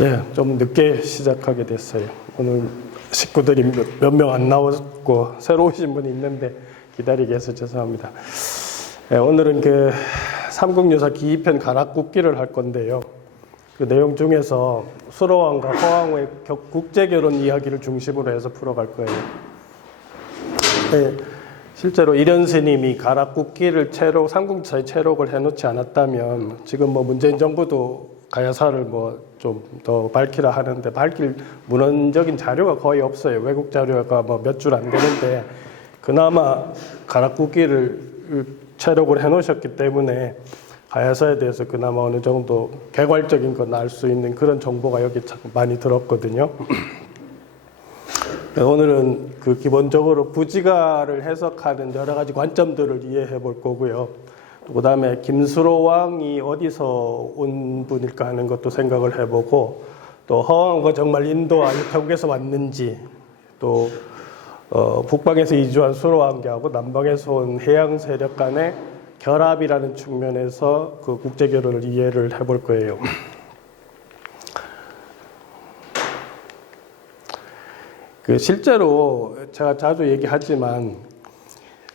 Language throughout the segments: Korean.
예, 좀 늦게 시작하게 됐어요. 오늘 식구들이 몇 명 안 나왔고 새로 오신 분이 있는데 기다리게 해서 죄송합니다. 예, 오늘은 그 삼국유사 기이편 가락국기를 할 건데요. 그 내용 중에서 수로왕과 허왕의 국제결혼 이야기를 중심으로 해서 풀어갈 거예요. 예, 실제로 이련 스님이 가락국기를 삼국유사에 채록을 해놓지 않았다면 지금 뭐 문재인 정부도 가야사를 뭐 좀 더 밝히라 하는데 밝힐 문헌적인 자료가 거의 없어요. 외국 자료가 뭐 몇 줄 안 되는데 그나마 가락국기를 채록을 해놓으셨기 때문에 가야사에 대해서 그나마 어느 정도 개괄적인 건 알 수 있는 그런 정보가 여기 많이 들었거든요. 오늘은 그 기본적으로 부지가를 해석하는 여러 가지 관점들을 이해해 볼 거고요. 그 다음에 김수로 왕이 어디서 온 분일까 하는 것도 생각을 해보고, 또 허왕과 정말 인도 아유타국에서 왔는지, 또 북방에서 이주한 수로 왕계하고 남방에서 온 해양 세력 간의 결합이라는 측면에서 그 국제결혼을 이해를 해볼 거예요. 그 실제로 제가 자주 얘기하지만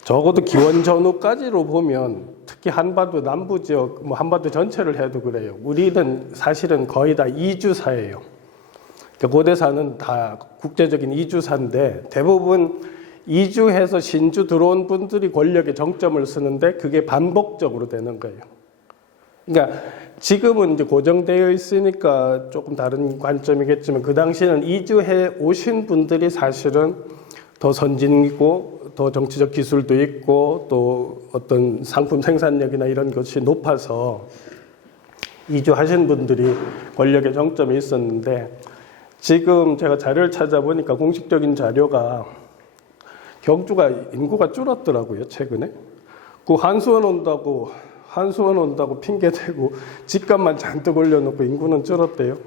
적어도 기원 전후까지로 보면 특히 한반도 남부 지역, 뭐 한반도 전체를 해도 그래요. 우리는 사실은 거의 다 이주사예요. 고대사는 다 국제적인 이주사인데 대부분 이주해서 신주 들어온 분들이 권력의 정점을 쓰는데 그게 반복적으로 되는 거예요. 그러니까 지금은 이제 고정되어 있으니까 조금 다른 관점이겠지만 그 당시에는 이주해 오신 분들이 사실은 더 선진이고 더 정치적 기술도 있고 또 어떤 상품 생산력이나 이런 것이 높아서 이주하신 분들이 권력의 정점에 있었는데 지금 제가 자료를 찾아보니까 공식적인 자료가 경주가 인구가 줄었더라고요, 최근에. 그 한수원 온다고 핑계대고 집값만 잔뜩 올려놓고 인구는 줄었대요.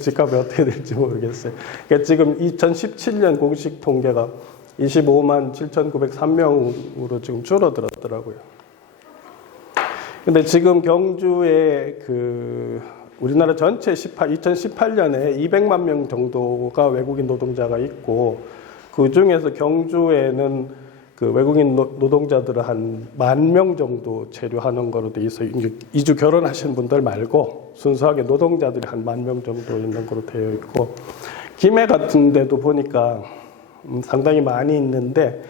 집값이 어떻게 될지 모르겠어요. 그러니까 지금 2017년 공식 통계가 25만 7,903명으로 지금 줄어들었더라고요. 근데 지금 경주에 우리나라 전체 2018년에 200만 명 정도가 외국인 노동자가 있고 그 중에서 경주에는 그 외국인 노동자들은 한 10,000명 정도 체류하는 거로 돼 있어요. 이주 결혼하신 분들 말고 순수하게 노동자들이 한 10,000명 정도 있는 거로 되어 있고 김해 같은 데도 보니까 상당히 많이 있는데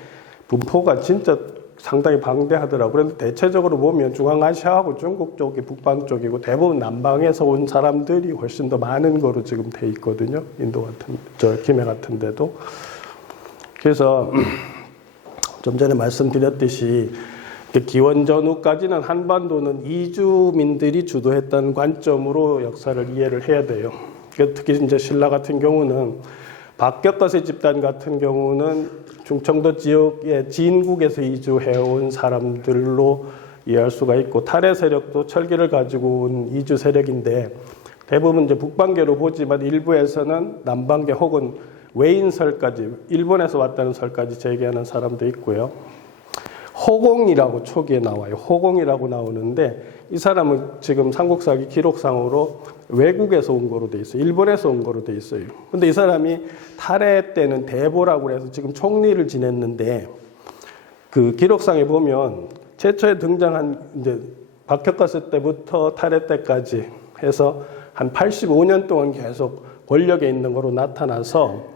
분포가 진짜 상당히 방대하더라고요. 그런데 대체적으로 보면 중앙아시아하고 중국 쪽이 북방 쪽이고 대부분 남방에서 온 사람들이 훨씬 더 많은 거로 지금 돼 있거든요. 인도 같은, 김해 같은 데도. 그래서 좀 전에 말씀드렸듯이 기원 전후까지는 한반도는 이주민들이 주도했던 관점으로 역사를 이해를 해야 돼요. 특히 이제 신라 같은 경우는 박격거세 집단 같은 경우는 충청도 지역의 진국에서 이주해온 사람들로 이해할 수가 있고 탈의 세력도 철기를 가지고 온 이주 세력인데 대부분 이제 북방계로 보지만 일부에서는 남방계 혹은 외인설까지 일본에서 왔다는 설까지 제기하는 사람도 있고요. 호공이라고 초기에 나와요. 호공이라고 나오는데 이 사람은 지금 삼국사기 기록상으로 외국에서 온 거로 돼 있어요. 일본에서 온 거로 돼 있어요. 근데 이 사람이 탈해 때는 대보라고 해서 지금 총리를 지냈는데 그 기록상에 보면 최초에 등장한 이제 박혁거세 때부터 탈해 때까지 해서 한 85년 동안 계속 권력에 있는 거로 나타나서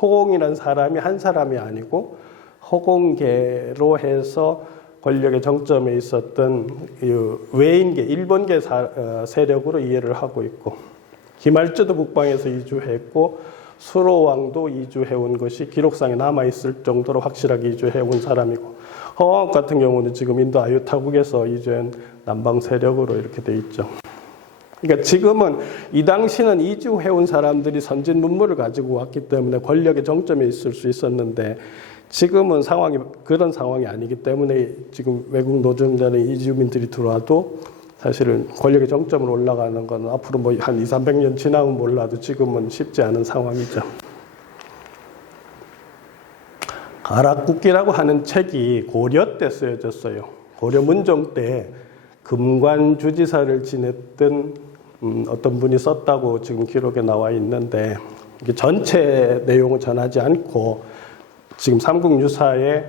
호공이라는 사람이 한 사람이 아니고 호공계로 해서 권력의 정점에 있었던 외인계, 일본계 세력으로 이해를 하고 있고 김할제도 북방에서 이주했고 수로왕도 이주해온 것이 기록상에 남아있을 정도로 확실하게 이주해온 사람이고 허왕 같은 경우는 지금 인도 아유타국에서 이주한 남방 세력으로 이렇게 돼 있죠. 그러니까 지금은 이 당시는 이주해온 사람들이 선진 문물을 가지고 왔기 때문에 권력의 정점에 있을 수 있었는데 지금은 그런 상황이 아니기 때문에 지금 외국 노동자는 이주민들이 들어와도 사실은 권력의 정점으로 올라가는 건 앞으로 뭐 한 200~300년 지나면 몰라도 지금은 쉽지 않은 상황이죠. 가락국기라고 하는 책이 고려 때 쓰여졌어요. 고려 문종 때 금관 주지사를 지냈던 어떤 분이 썼다고 지금 기록에 나와 있는데, 이게 전체 내용을 전하지 않고 지금 삼국유사에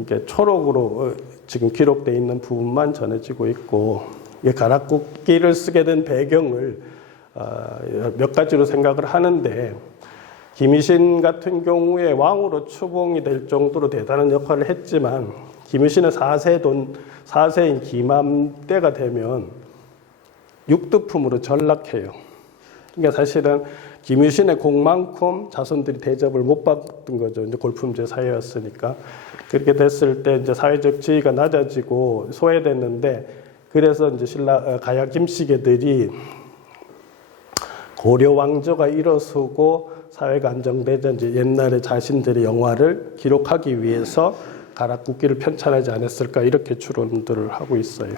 이게 초록으로 지금 기록되어 있는 부분만 전해지고 있고, 이 가락국기를 쓰게 된 배경을 몇 가지로 생각을 하는데, 김유신 같은 경우에 왕으로 추봉이 될 정도로 대단한 역할을 했지만, 김유신의 4세인 기맘 때가 되면 육두품으로 전락해요. 그러니까 사실은 김유신의 공만큼 자손들이 대접을 못 받던 거죠. 이제 골품제 사회였으니까. 그렇게 됐을 때 이제 사회적 지위가 낮아지고 소외됐는데, 그래서 이제 가야 김씨계들이 고려 왕조가 일어서고 사회가 안정되자 이제 옛날에 자신들의 영화를 기록하기 위해서 가락국기를 편찬하지 않았을까, 이렇게 추론들을 하고 있어요.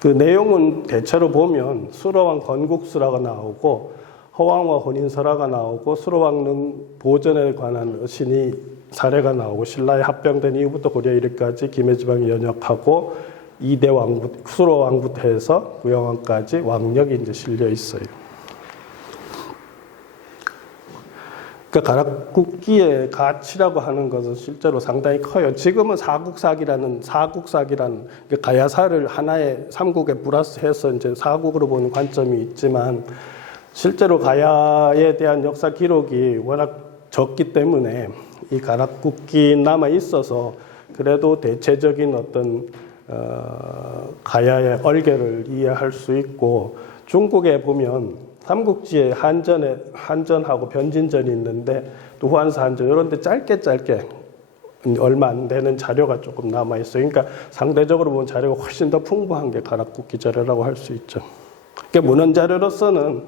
그 내용은 대체로 보면 수로왕 건국수라가 나오고 허왕과 혼인설화가 나오고 수로왕릉 보전에 관한 신이 사례가 나오고 신라에 합병된 이후부터 고려 이래까지 김해지방이 연역하고 2대 왕부, 수로왕부터 해서 구영왕까지 왕력이 이제 실려 있어요. 그러니까 가락국기의 가치라고 하는 것은 실제로 상당히 커요. 지금은 사국사기라는 그러니까 가야사를 하나의 삼국에 플러스해서 이제 사국으로 보는 관점이 있지만, 실제로 가야에 대한 역사 기록이 워낙 적기 때문에 이 가락국기 남아 있어서 그래도 대체적인 어떤 가야의 얼개를 이해할 수 있고, 중국에 보면 삼국지에 한전하고 변진전이 있는데 또 후한사 한전 이런 데 짧게 얼마 안 되는 자료가 조금 남아 있어요. 그러니까 상대적으로 보면 자료가 훨씬 더 풍부한 게 가락국기 자료라고 할 수 있죠. 그러니까 문헌 자료로서는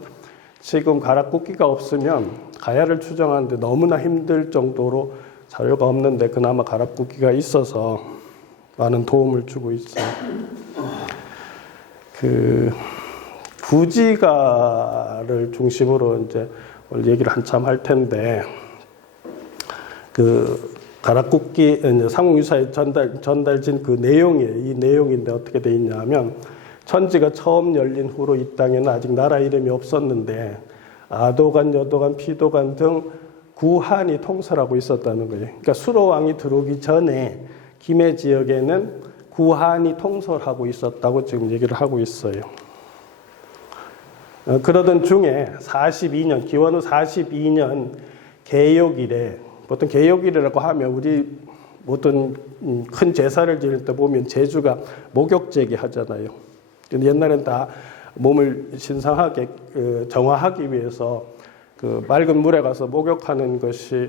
지금 가락국기가 없으면 가야를 추정하는데 너무나 힘들 정도로 자료가 없는데, 그나마 가락국기가 있어서 많은 도움을 주고 있어요. 구지가를 중심으로 이제 오늘 얘기를 한참 할 텐데, 가락국기 삼국유사에 전달진 그 이 내용인데 어떻게 돼 있냐면, 천지가 처음 열린 후로 이 땅에는 아직 나라 이름이 없었는데 아도간, 여도간, 피도간 등 구한이 통솔하고 있었다는 거예요. 그러니까 수로왕이 들어오기 전에 김해 지역에는 구한이 통솔하고 있었다고 지금 얘기를 하고 있어요. 그러던 중에 42년, 기원후 42년 개욕일에, 보통 개욕일이라고 하면 우리 모든 큰 제사를 지낼 때 보면 제주가 목욕제기 하잖아요. 근데 옛날엔 다 몸을 신성하게 정화하기 위해서 맑은 물에 가서 목욕하는 것이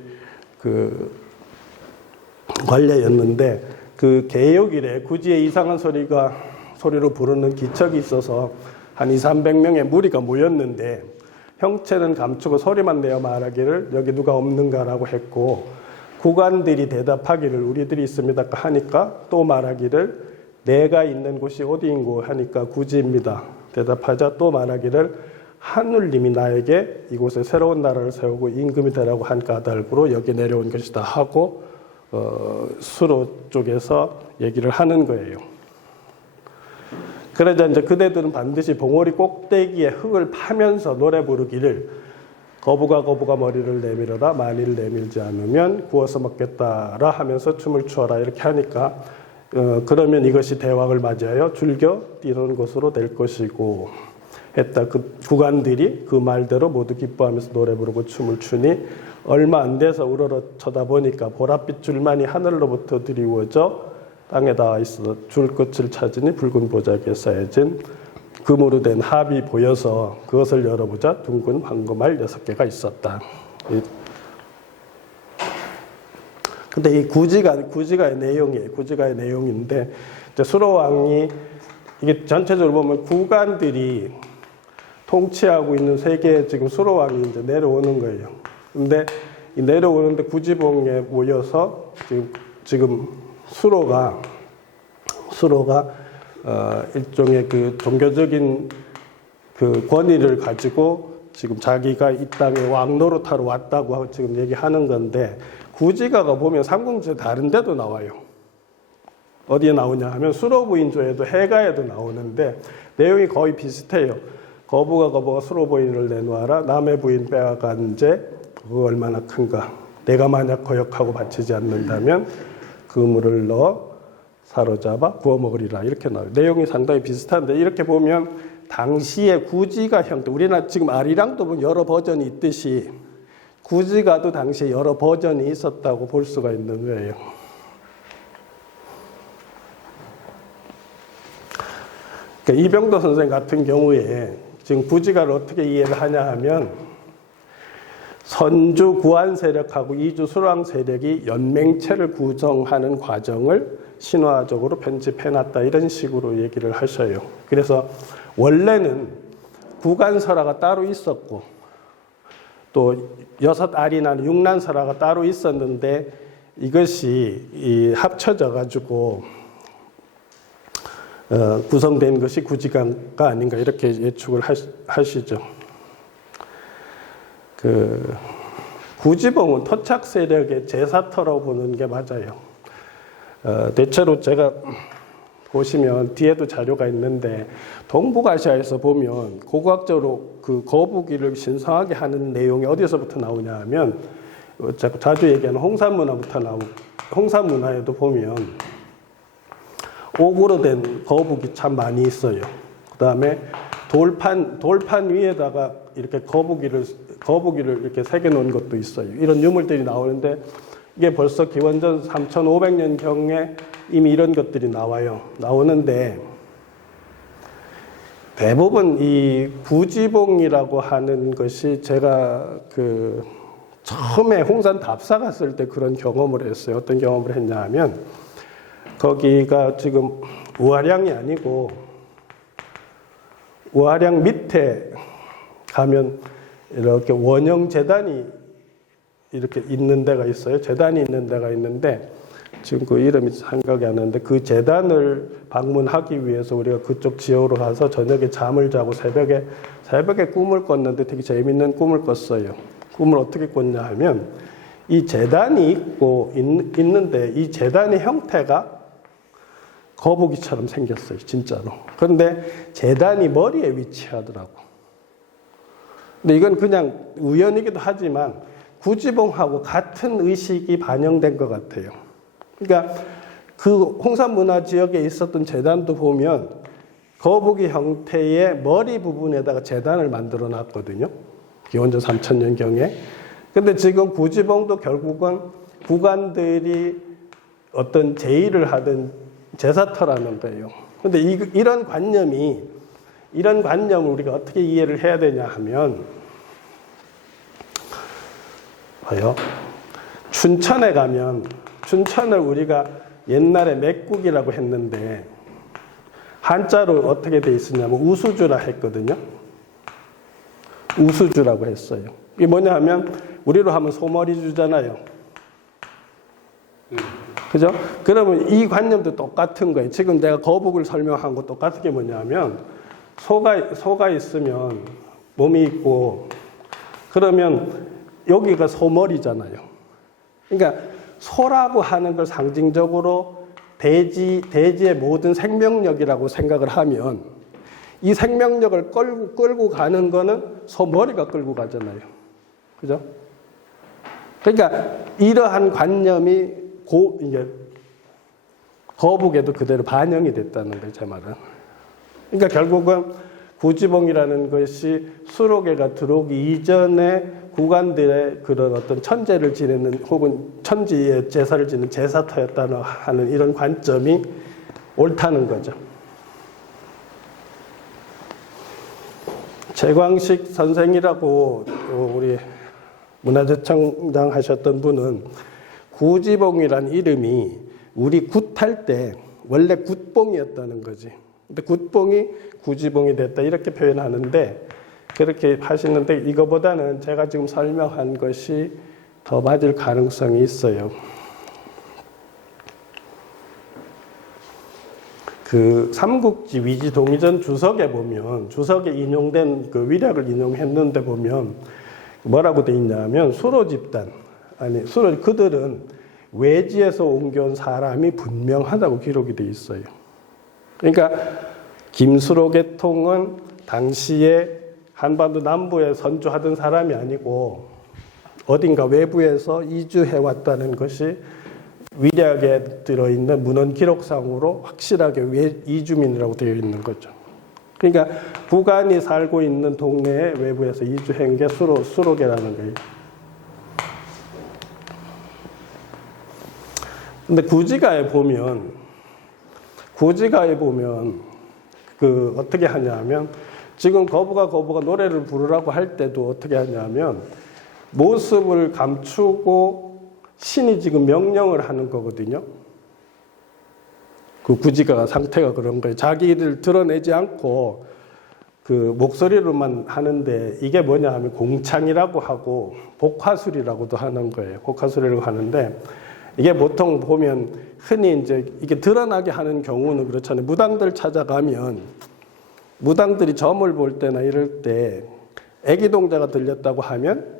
관례였는데, 그 개욕일에 구지에 이상한 소리로 부르는 기척이 있어서 한 200~300명의 무리가 모였는데, 형체는 감추고 소리만 내어 말하기를 여기 누가 없는가라고 했고, 구관들이 대답하기를 우리들이 있습니다 하니까 또 말하기를 내가 있는 곳이 어디인고 하니까 구지입니다 대답하자 또 말하기를 하늘님이 나에게 이곳에 새로운 나라를 세우고 임금이 되라고 한 까닭으로 여기 내려온 것이다 하고 수로 쪽에서 얘기를 하는 거예요. 그러자 이제 그대들은 반드시 봉오리 꼭대기에 흙을 파면서 노래 부르기를 거부가 머리를 내밀어라, 만일 내밀지 않으면 구워서 먹겠다라 하면서 춤을 추어라, 이렇게 하니까 그러면 이것이 대왕을 맞이하여 줄겨 뛰는 것으로 될 것이고 했다. 그 구관들이 그 말대로 모두 기뻐하면서 노래 부르고 춤을 추니 얼마 안 돼서 우러러 쳐다보니까 보랏빛 줄만이 하늘로부터 드리워져 땅에 닿아 있어 줄 끝을 찾으니 붉은 보자기에 쌓여진 금으로 된 합이 보여서 그것을 열어보자 둥근 황금알 6개가 있었다. 근데 이 구지가의 내용인데, 이제 수로왕이 이게 전체적으로 보면 구관들이 통치하고 있는 세계에 지금 수로왕이 이제 내려오는 거예요. 근데 이 내려오는데 구지봉에 모여서 지금 수로가 일종의 그 종교적인 그 권위를 가지고 지금 자기가 이 땅에 왕노릇하러 왔다고 지금 얘기하는 건데, 구지가가 보면 삼국지 다른 데도 나와요. 어디에 나오냐 하면 수로부인조에도 해가에도 나오는데 내용이 거의 비슷해요. 거부가 수로부인을 내놓아라. 남의 부인 빼앗간 죄 그거 얼마나 큰가. 내가 만약 거역하고 바치지 않는다면 그물을 넣어 사로잡아 구워 먹으리라. 이렇게 나와요. 내용이 상당히 비슷한데 이렇게 보면 당시의 구지가 형태, 우리나라 지금 아리랑도 보면 여러 버전이 있듯이 구지가도 당시에 여러 버전이 있었다고 볼 수가 있는 거예요. 그러니까 이병도 선생 같은 경우에 지금 구지가를 어떻게 이해를 하냐 하면 선주 구한 세력하고 이주 수랑 세력이 연맹체를 구성하는 과정을 신화적으로 편집해놨다 이런 식으로 얘기를 하셔요. 그래서 원래는 구간설화가 따로 있었고 또 6알이나 6난설화가 따로 있었는데 이것이 합쳐져 가지고 구성된 것이 구지가가 아닌가 이렇게 예측을 하시죠. 구지봉은 토착 세력의 제사터라고 보는 게 맞아요. 대체로 제가 보시면 뒤에도 자료가 있는데 동북아시아에서 보면 고고학적으로 그 거북이를 신성하게 하는 내용이 어디서부터 나오냐 하면 자주 얘기하는 홍산문화부터 홍산문화에도 보면 옥으로 된 거북이 참 많이 있어요. 그 다음에 돌판 위에다가 이렇게 거북이를 이렇게 새겨 놓은 것도 있어요. 이런 유물들이 나오는데 이게 벌써 기원전 3500년경에 이미 이런 것들이 나오는데 대부분 이 구지봉이라고 하는 것이 제가 처음에 홍산 답사 갔을 때 그런 경험을 했어요. 어떤 경험을 했냐 하면 거기가 지금 우아량이 아니고 우아량 밑에 가면 이렇게 원형 재단이 이렇게 있는 데가 있어요. 재단이 있는 데가 있는데 지금 그 이름이 생각이 안 나는데 그 재단을 방문하기 위해서 우리가 그쪽 지역으로 가서 저녁에 잠을 자고 새벽에 꿈을 꿨는데 되게 재밌는 꿈을 꿨어요. 꿈을 어떻게 꿨냐 하면 이 재단이 있는데 이 재단의 형태가 거북이처럼 생겼어요. 진짜로. 그런데 재단이 머리에 위치하더라고. 근데 이건 그냥 우연이기도 하지만 구지봉하고 같은 의식이 반영된 것 같아요. 그러니까 그 홍산문화 지역에 있었던 재단도 보면 거북이 형태의 머리 부분에다가 재단을 만들어 놨거든요. 기원전 3000년경에. 근데 지금 구지봉도 결국은 구간들이 어떤 제의를 하든 제사터라는 거예요. 근데 이런 관념을 우리가 어떻게 이해를 해야 되냐 하면 춘천에 가면 춘천을 우리가 옛날에 맥국이라고 했는데 한자로 어떻게 돼 있었냐면 우수주라 했거든요. 우수주라고 했어요. 이게 뭐냐 하면 우리로 하면 소머리주잖아요. 그죠? 그러면 이 관념도 똑같은 거예요. 지금 내가 거북을 설명한 거 똑같은 게 뭐냐면 소가 있으면 몸이 있고 그러면 여기가 소머리잖아요. 그러니까 소라고 하는 걸 상징적으로 대지의 모든 생명력이라고 생각을 하면 이 생명력을 끌고 가는 거는 소머리가 끌고 가잖아요. 그죠? 그러니까 이러한 관념이 이제 거북에도 그대로 반영이 됐다는 거예요, 제 말은. 그러니까 결국은 구지봉이라는 것이 수록에가 들어오기 이전에 구간들의 그런 어떤 천제를 지내는 혹은 천지의 제사를 지는 제사터였다는 하는 이런 관점이 옳다는 거죠. 최광식 선생이라고 우리 문화재청장 하셨던 분은 구지봉이란 이름이 우리 굿할 때 원래 굿봉이었다는 거지. 근데 굿봉이 구지봉이 됐다 이렇게 표현하는데 그렇게 하시는데 이거보다는 제가 지금 설명한 것이 더 맞을 가능성이 있어요. 그 삼국지 위지 동의전 주석에 보면 주석에 인용된 그 위략을 인용했는데 보면 뭐라고 돼 있냐면 수로 집단 그들은 외지에서 옮겨온 사람이 분명하다고 기록이 돼 있어요. 그러니까 김수로 계통은 당시에 한반도 남부에 선주하던 사람이 아니고 어딘가 외부에서 이주해 왔다는 것이 위략에 들어있는 문헌 기록상으로 확실하게 이주민이라고 되어 있는 거죠. 그러니까 부관이 살고 있는 동네에 외부에서 이주한 게 수로계라는 거예요. 근데 구지가에 보면 그 어떻게 하냐면 지금 거부가 노래를 부르라고 할 때도 어떻게 하냐면 모습을 감추고 신이 지금 명령을 하는 거거든요. 그 구지가 상태가 그런 거예요. 자기를 드러내지 않고 그 목소리로만 하는데 이게 뭐냐 하면 공창이라고 하고 복화술이라고도 하는 거예요. 복화술이라고 하는데 이게 보통 보면 흔히 이제 이게 드러나게 하는 경우는 그렇잖아요. 무당들 찾아가면 무당들이 점을 볼 때나 이럴 때 애기 동자가 들렸다고 하면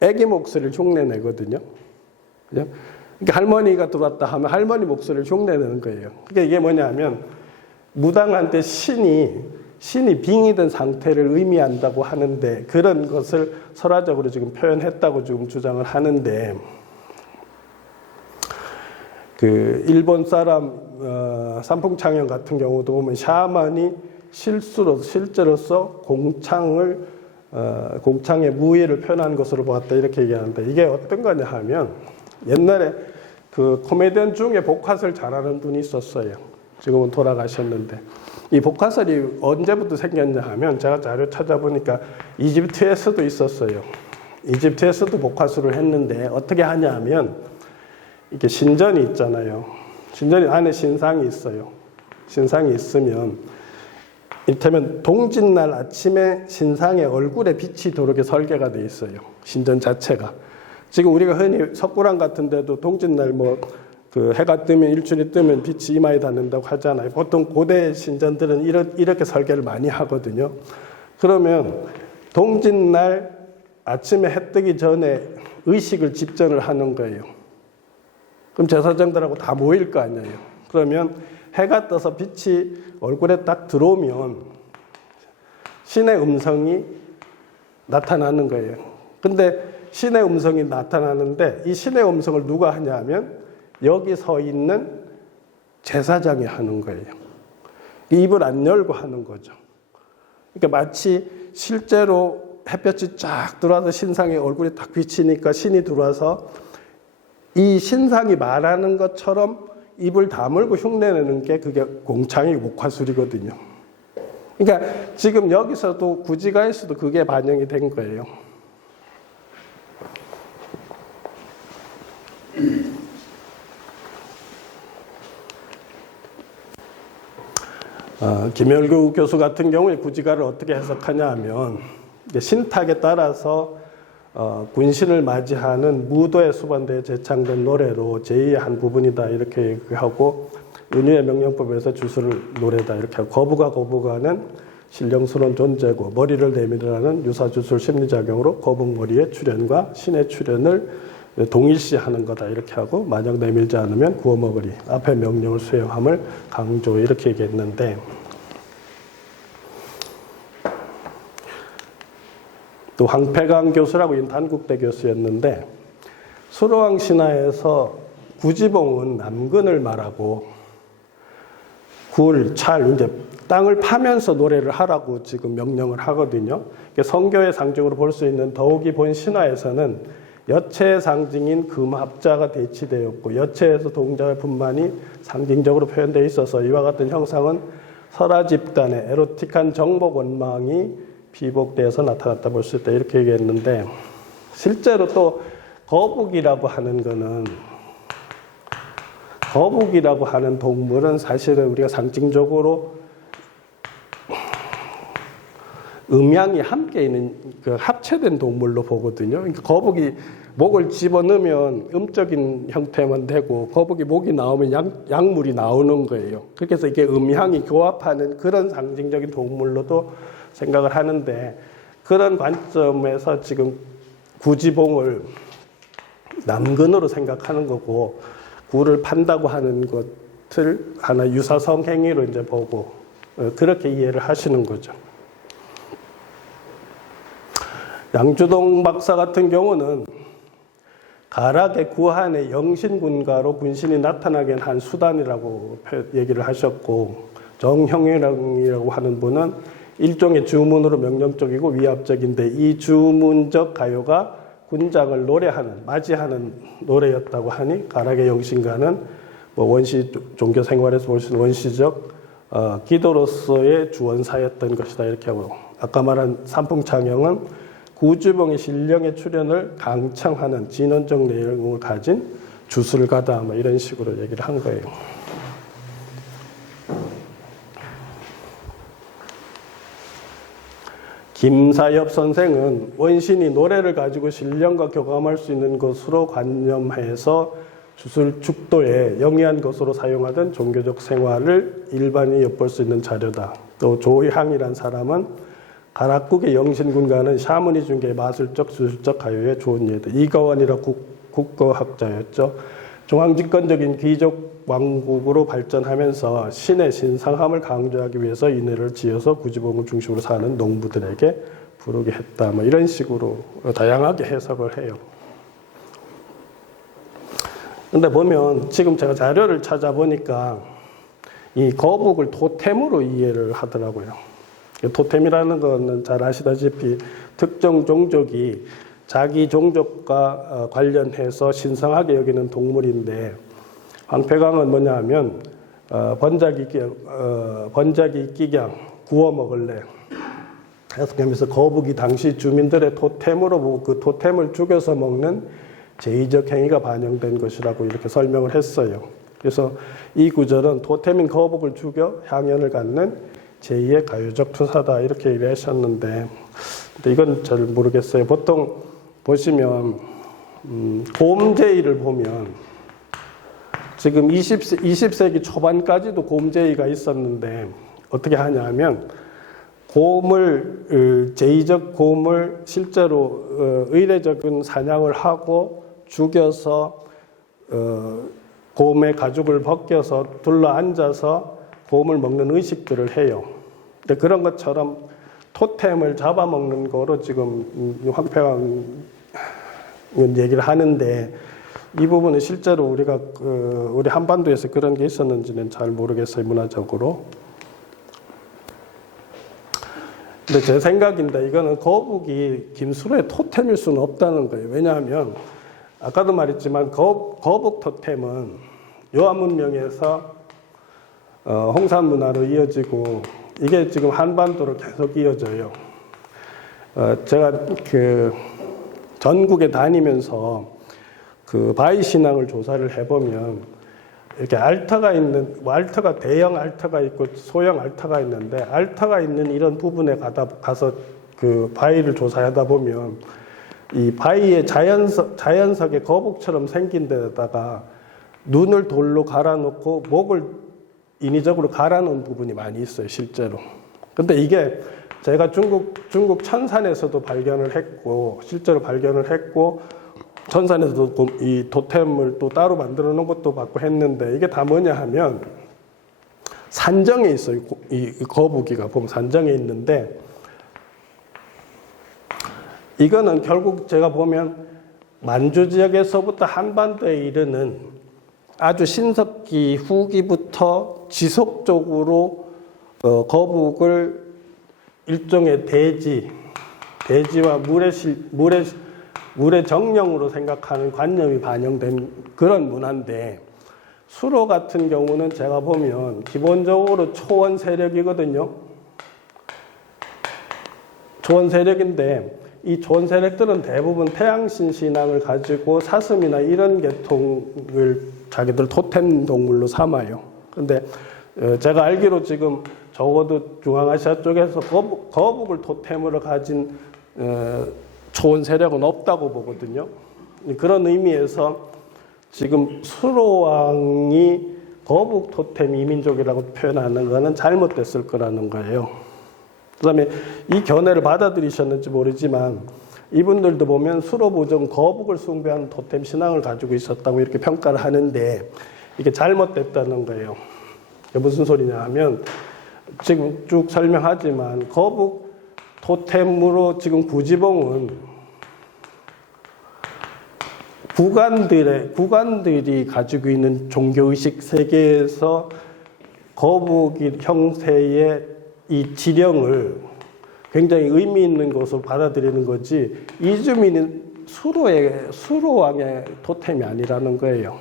애기 목소리를 흉내내거든요. 그죠? 그러니까 할머니가 들어왔다 하면 할머니 목소리를 흉내내는 거예요. 그러니까 이게 뭐냐면 무당한테 신이 빙의된 상태를 의미한다고 하는데 그런 것을 설화적으로 지금 표현했다고 지금 주장을 하는데 그 일본 사람 삼풍창형 같은 경우도 보면 샤만이 실제로서 공창의 무의를 표현한 것으로 보았다 이렇게 얘기하는데 이게 어떤 거냐 하면 옛날에 그 코미디언 중에 복화설 잘하는 분이 있었어요. 지금은 돌아가셨는데 이 복화설이 언제부터 생겼냐 하면 제가 자료 찾아보니까 이집트에서도 있었어요. 이집트에서도 복화술을 했는데 어떻게 하냐 하면 이렇게 신전이 있잖아요. 신전이 안에 신상이 있어요. 신상이 있으면 이를테면 동짓날 아침에 신상의 얼굴에 빛이 도르게 설계가 돼 있어요. 신전 자체가. 지금 우리가 흔히 석굴암 같은 데도 동짓날 그 해가 뜨면 일출이 뜨면 빛이 이마에 닿는다고 하잖아요. 보통 고대 신전들은 이렇게 설계를 많이 하거든요. 그러면 동짓날 아침에 해 뜨기 전에 의식을 집전을 하는 거예요. 그럼 제사장들하고 다 모일 거 아니에요. 그러면 해가 떠서 빛이 얼굴에 딱 들어오면 신의 음성이 나타나는 거예요. 근데 신의 음성이 나타나는데 이 신의 음성을 누가 하냐면 여기 서 있는 제사장이 하는 거예요. 입을 안 열고 하는 거죠. 그러니까 마치 실제로 햇볕이 쫙 들어와서 신상의 얼굴이 딱 비치니까 신이 들어와서 이 신상이 말하는 것처럼 입을 다물고 흉내내는 게 그게 공창의 목화술이거든요. 그러니까 지금 여기서도 구지가에서도 그게 반영이 된 거예요. 김열교 교수 같은 경우에 구지가를 어떻게 해석하냐 하면 신탁에 따라서 군신을 맞이하는 무도에 수반되어 제창된 노래로 제2의 한 부분이다 이렇게 얘기하고 은유의 명령법에서 주술을 노래다 이렇게 하고 거부가는 신령스러운 존재고 머리를 내밀으라는 유사주술 심리작용으로 거북머리의 출현과 신의 출현을 동일시하는 거다 이렇게 하고 만약 내밀지 않으면 구워먹으리 앞에 명령을 수행함을 강조 이렇게 얘기했는데 또 황폐강 교수라고 단국대 교수였는데 수로왕 신화에서 구지봉은 남근을 말하고 이제 땅을 파면서 노래를 하라고 지금 명령을 하거든요. 성교의 상징으로 볼 수 있는 더욱이 본 신화에서는 여체의 상징인 금합자가 대치되었고 여체에서 동자의 분만이 상징적으로 표현되어 있어서 이와 같은 형상은 설화 집단의 에로틱한 정복 원망이 비복되어서 나타났다 볼 수 있다 이렇게 얘기했는데 실제로 또 거북이라고 하는 동물은 사실은 우리가 상징적으로 음양이 함께 있는 그 합체된 동물로 보거든요. 그러니까 거북이 목을 집어넣으면 음적인 형태만 되고 거북이 목이 나오면 약물이 나오는 거예요. 그래서 이게 음양이 교합하는 그런 상징적인 동물로도 생각을 하는데 그런 관점에서 지금 구지봉을 남근으로 생각하는 거고 구를 판다고 하는 것을 하나 유사성 행위로 이제 보고 그렇게 이해를 하시는 거죠. 양주동 박사 같은 경우는 가락의 구한의 영신군가로 분신이 나타나게 한 수단이라고 얘기를 하셨고, 정형이라고 하는 분은 일종의 주문으로 명령적이고 위압적인데 이 주문적 가요가 군장을 노래하는, 맞이하는 노래였다고 하니 가락의 영신가는 뭐 원시 종교 생활에서 볼 수 있는 원시적 기도로서의 주원사였던 것이다 이렇게 하고, 아까 말한 삼풍창형은 구주봉의 신령의 출현을 강청하는 진원적 내용을 가진 주술가다 뭐 이런 식으로 얘기를 한 거예요. 김사엽 선생은 원신이 노래를 가지고 신령과 교감할 수 있는 것으로 관념해서 주술 축도에 영위한 것으로 사용하던 종교적 생활을 일반이 엿볼 수 있는 자료다. 또 조향이란 사람은 가락국의 영신군가는 샤머니즘계의 마술적, 주술적 가요의 좋은 예들. 이가원이라 국거학자였죠. 중앙집권적인 귀족 왕국으로 발전하면서 신의 신성함을 강조하기 위해서 이 노래를 지어서 구주봉을 중심으로 사는 농부들에게 부르게 했다. 뭐 이런 식으로 다양하게 해석을 해요. 근데 보면 지금 제가 자료를 찾아보니까 이 거북을 토템으로 이해를 하더라고요. 토템이라는 것은 잘 아시다시피 특정 종족이 자기 종족과 관련해서 신성하게 여기는 동물인데, 황폐강은 뭐냐 하면 번작이 이끼경 구워 먹을래 해서 거북이 당시 주민들의 토템으로 보고 그 토템을 죽여서 먹는 제의적 행위가 반영된 것이라고 이렇게 설명을 했어요. 그래서 이 구절은 토템인 거북을 죽여 향연을 갖는 제2의 가요적 투사다 이렇게 얘기하셨는데, 근데 이건 잘 모르겠어요. 보통 보시면 곰제의를 보면 지금 20세기 초반까지도 곰제의가 있었는데 어떻게 하냐면 곰을 제의적 곰을 실제로 의례적인 사냥을 하고 죽여서 곰의 가죽을 벗겨서 둘러 앉아서 곰을 먹는 의식들을 해요. 근데 그런 것처럼 토템을 잡아먹는 거로 지금 황폐왕은 얘기를 하는데, 이 부분은 실제로 우리가 우리 한반도에서 그런 게 있었는지는 잘 모르겠어요, 문화적으로. 근데 제 생각인데 이거는 거북이 김수로의 토템일 수는 없다는 거예요. 왜냐하면 아까도 말했지만 거북 토템은 요한 문명에서 홍산 문화로 이어지고 이게 지금 한반도로 계속 이어져요. 제가 그 전국에 다니면서 그 바위 신앙을 조사를 해보면 이렇게 알타가 대형 알타가 있고 소형 알타가 있는데, 알타가 있는 이런 부분에 가서 그 바위를 조사하다 보면 이 바위의 자연석의 거북처럼 생긴 데다가 눈을 돌로 갈아놓고 목을 인위적으로 갈아놓은 부분이 많이 있어요, 실제로. 근데 이게 제가 중국 천산에서도 발견을 했고, 실제로 발견을 했고, 천산에서도 이 토템을 또 따로 만들어 놓은 것도 봤고 했는데, 이게 다 뭐냐 하면 산정에 있어요. 이 거북이가 보면 산정에 있는데, 이거는 결국 제가 보면 만주 지역에서부터 한반도에 이르는 아주 신석기 후기부터 지속적으로 거북을 일종의 대지와 물의 정령으로 생각하는 관념이 반영된 그런 문화인데, 수로 같은 경우는 제가 보면 기본적으로 초원 세력이거든요. 초원 세력인데 이 초원 세력들은 대부분 태양신 신앙을 가지고 사슴이나 이런 계통을 자기들 토템 동물로 삼아요. 근데 제가 알기로 지금 적어도 중앙아시아 쪽에서 거북을 토템으로 가진 초원 세력은 없다고 보거든요. 그런 의미에서 지금 수로왕이 거북 토템 이민족이라고 표현하는 것은 잘못됐을 거라는 거예요. 그 다음에 이 견해를 받아들이셨는지 모르지만 이분들도 보면 수로부정 거북을 숭배하는 토템 신앙을 가지고 있었다고 이렇게 평가를 하는데 이게 잘못됐다는 거예요. 이게 무슨 소리냐 하면 지금 쭉 설명하지만 거북 토템으로 지금 구지봉은 구간들이 가지고 있는 종교의식 세계에서 거북이 형태의 이 지령을 굉장히 의미 있는 것으로 받아들이는 거지 이주민은 수로왕의 토템이 아니라는 거예요.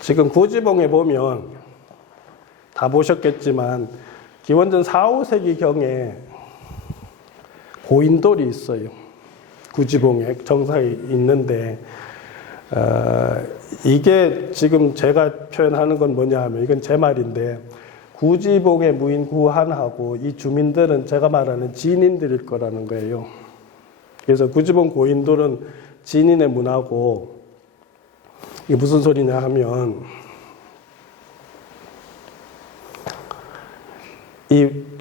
지금 구지봉에 보면 다 보셨겠지만 기원전 4, 5세기 경에 고인돌이 있어요. 구지봉에 정상이 있는데 이게 지금 제가 표현하는 건 뭐냐 하면 이건 제 말인데 구지봉의 무인 구한하고 이 주민들은 제가 말하는 진인들일 거라는 거예요. 그래서 구지봉 고인돌은 진인의 문화고 이게 무슨 소리냐 하면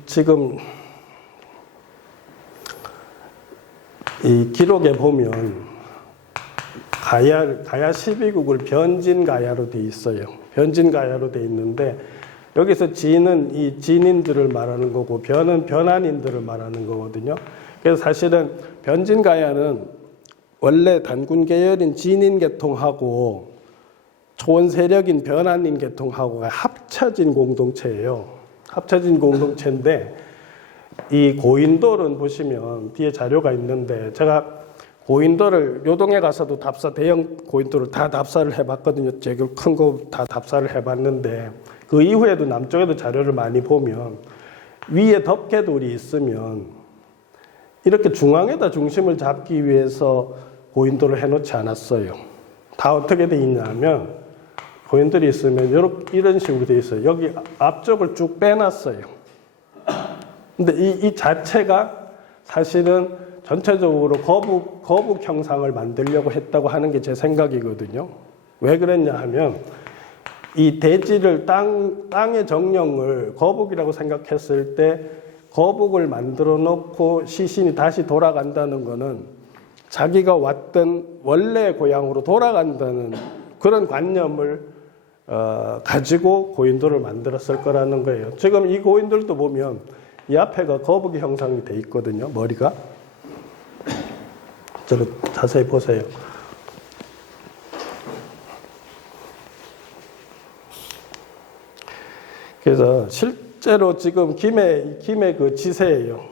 지금 이 기록에 보면 가야 12국을 변진가야로 돼 있어요. 변진가야로 돼 있는데 여기서 진은 이 진인들을 말하는 거고 변은 변한인들을 말하는 거거든요. 그래서 사실은 변진가야는 원래 단군 계열인 진인 계통하고 초원 세력인 변한인 계통하고 합쳐진 공동체예요. 합쳐진 공동체인데 이 고인돌은 보시면 뒤에 자료가 있는데 제가 고인돌을 요동에 가서도 대형 고인돌을 다 답사를 해봤거든요. 제일 큰 거 다 답사를 해봤는데 그 이후에도 남쪽에도 자료를 많이 보면 위에 덮개돌이 있으면 이렇게 중앙에다 중심을 잡기 위해서 고인돌을 해놓지 않았어요. 다 어떻게 돼 있냐면 고인돌이 있으면 이런 식으로 돼 있어요. 여기 앞쪽을 쭉 빼놨어요. 근데 이 자체가 사실은 전체적으로 거북 형상을 만들려고 했다고 하는 게 제 생각이거든요. 왜 그랬냐 하면 이 대지를 땅의 정령을 거북이라고 생각했을 때 거북을 만들어 놓고 시신이 다시 돌아간다는 거는 자기가 왔던 원래 고향으로 돌아간다는 그런 관념을 가지고 고인돌을 만들었을 거라는 거예요. 지금 이 고인돌도 보면 이 앞에가 거북이 형상이 돼 있거든요. 머리가. 저를 자세히 보세요. 그래서 실제로 지금 김해 그 지세예요.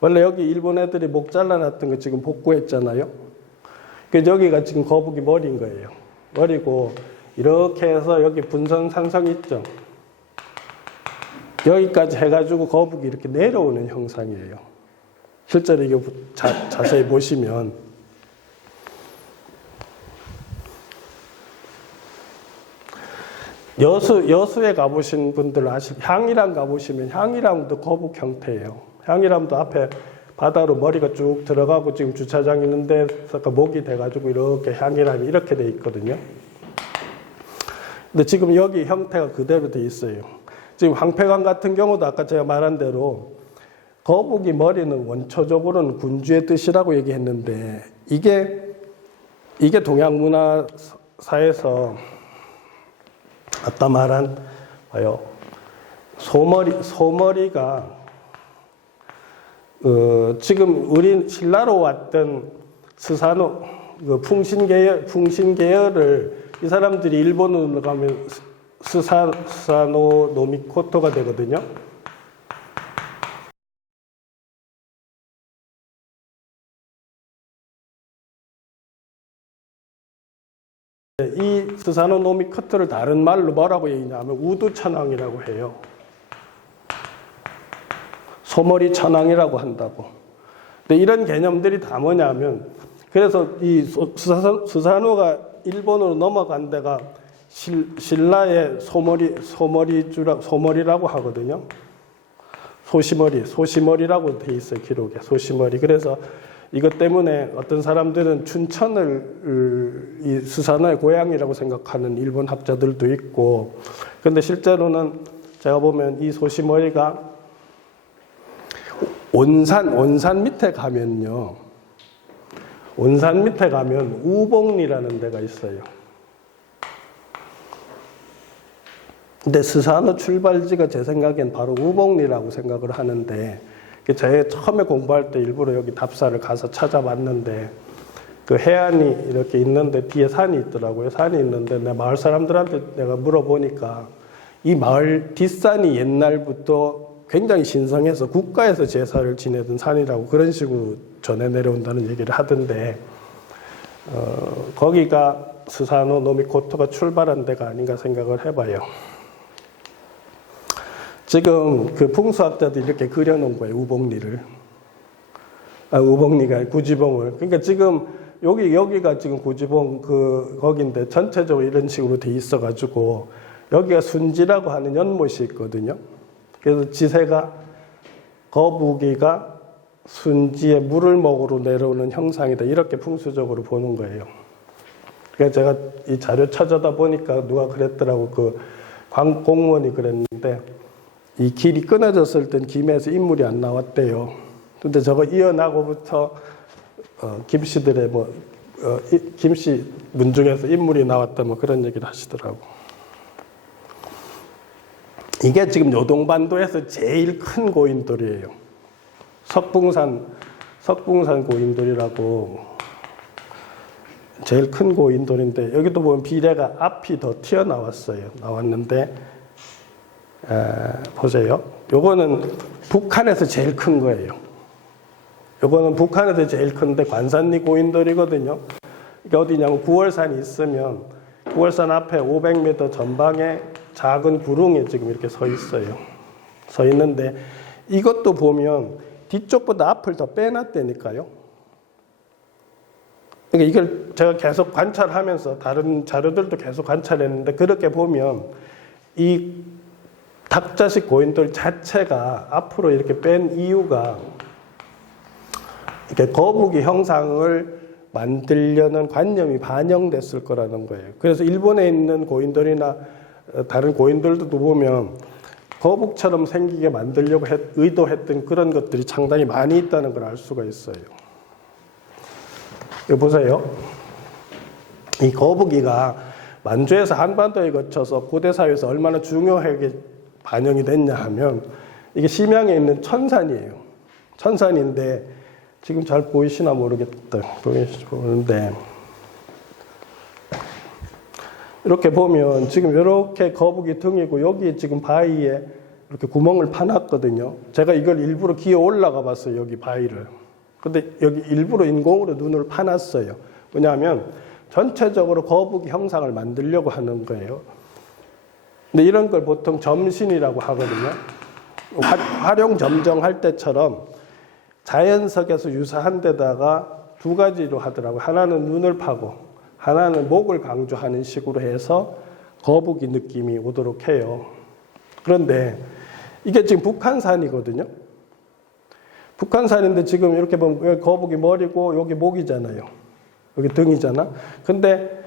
원래 여기 일본 애들이 목 잘라놨던 거 지금 복구했잖아요. 그래서 여기가 지금 거북이 머리인 거예요. 머리고 이렇게 해서 여기 분선 산성 있죠. 여기까지 해가지고 거북이 이렇게 내려오는 형상이에요. 실제로 이거 자세히 보시면 여수에 가보신 분들 향이랑 가보시면 향이랑도 거북 형태예요. 향이랑도 앞에 바다로 머리가 쭉 들어가고 지금 주차장 있는데 목이 돼가지고 이렇게 향이랑이 이렇게 돼 있거든요. 근데 지금 여기 형태가 그대로 돼 있어요. 지금 황폐강 같은 경우도 아까 제가 말한 대로 거북이 머리는 원초적으로는 군주의 뜻이라고 얘기했는데 이게 동양 문화사에서 아까 말한 소머리가 지금 우리 신라로 왔던 스사노 풍신계열을 이 사람들이 일본으로 가면 스사노 노미코토가 되거든요. 이 스사노 노미코토를 다른 말로 뭐라고 얘기냐면 우두천왕이라고 해요. 소머리 천왕이라고 한다고. 근데 이런 개념들이 다 뭐냐면 그래서 이 스사노가 일본으로 넘어간 데가 신라의 소머리라고 하거든요. 소시머리라고 돼 있어요. 기록에 소시머리. 그래서 이것 때문에 어떤 사람들은 춘천을 이 스사노의 고향이라고 생각하는 일본 학자들도 있고, 근데 실제로는 제가 보면 이 소시머리가 온산 밑에 가면요, 온산 밑에 가면 우봉리라는 데가 있어요. 근데 스사노 출발지가 제 생각엔 바로 우봉리라고 생각을 하는데, 제가 처음에 공부할 때 일부러 여기 답사를 가서 찾아봤는데, 그 해안이 이렇게 있는데 뒤에 산이 있더라고요. 산이 있는데 내 마을 사람들한테 내가 물어보니까 이 마을 뒷산이 옛날부터 굉장히 신성해서 국가에서 제사를 지내던 산이라고 그런 식으로 전해 내려온다는 얘기를 하던데, 거기가 스사노 노미코토가 출발한 데가 아닌가 생각을 해봐요. 지금 그 풍수학자들이 이렇게 그려놓은 거예요, 우봉리를. 우봉리가 구지봉을. 그러니까 지금 여기가 지금 구지봉 거긴데 전체적으로 이런 식으로 돼 있어가지고 여기가 순지라고 하는 연못이 있거든요. 그래서 지세가 거북이가 순지에 물을 먹으러 내려오는 형상이다, 이렇게 풍수적으로 보는 거예요. 그래서 제가 이 자료 찾아다 보니까 누가 그랬더라고, 그 공무원이 그랬는데, 이 길이 끊어졌을 땐 김해에서 인물이 안 나왔대요. 근데 저거 이어나고부터 김씨들의 김씨 문중에서 인물이 나왔다, 그런 얘기를 하시더라고. 이게 지금 요동반도에서 제일 큰 고인돌이에요. 석붕산 고인돌이라고 제일 큰 고인돌인데, 여기도 보면 비례가 앞이 더 튀어나왔어요. 나왔는데, 보세요. 요거는 북한에서 제일 큰 거예요. 요거는 북한에서 제일 큰데 관산리 고인돌이거든요. 이게 어디냐면 구월산이 있으면 구월산 앞에 500m 전방에 작은 구릉에 지금 이렇게 서 있어요. 서 있는데 이것도 보면 뒤쪽보다 앞을 더 빼놨다니까요. 그러니까 이걸 제가 계속 관찰하면서 다른 자료들도 계속 관찰했는데, 그렇게 보면 이 닭자식 고인돌 자체가 앞으로 이렇게 뺀 이유가 이렇게 거북이 형상을 만들려는 관념이 반영됐을 거라는 거예요. 그래서 일본에 있는 고인돌이나 다른 고인돌도 보면 거북처럼 생기게 만들려고 의도했던 그런 것들이 상당히 많이 있다는 걸 알 수가 있어요. 여기 보세요. 이 거북이가 만주에서 한반도에 거쳐서 고대 사회에서 얼마나 중요하게 반영이 됐냐 하면, 이게 심양에 있는 천산이에요. 천산인데 지금 잘 보이시나 모르겠다. 보이는데 이렇게 보면 지금 이렇게 거북이 등이고, 여기 지금 바위에 이렇게 구멍을 파놨거든요. 제가 이걸 일부러 기어 올라가 봤어요, 여기 바위를. 근데 여기 일부러 인공으로 눈을 파놨어요. 왜냐하면 전체적으로 거북이 형상을 만들려고 하는 거예요. 근데 이런 걸 보통 점신이라고 하거든요. 활용 점정할 때처럼 자연석에서 유사한 데다가 두 가지로 하더라고요. 하나는 눈을 파고 하나는 목을 강조하는 식으로 해서 거북이 느낌이 오도록 해요. 그런데 이게 지금 북한산이거든요. 북한산인데 지금 이렇게 보면 여기 거북이 머리고 여기 목이잖아요. 여기 등이잖아. 근데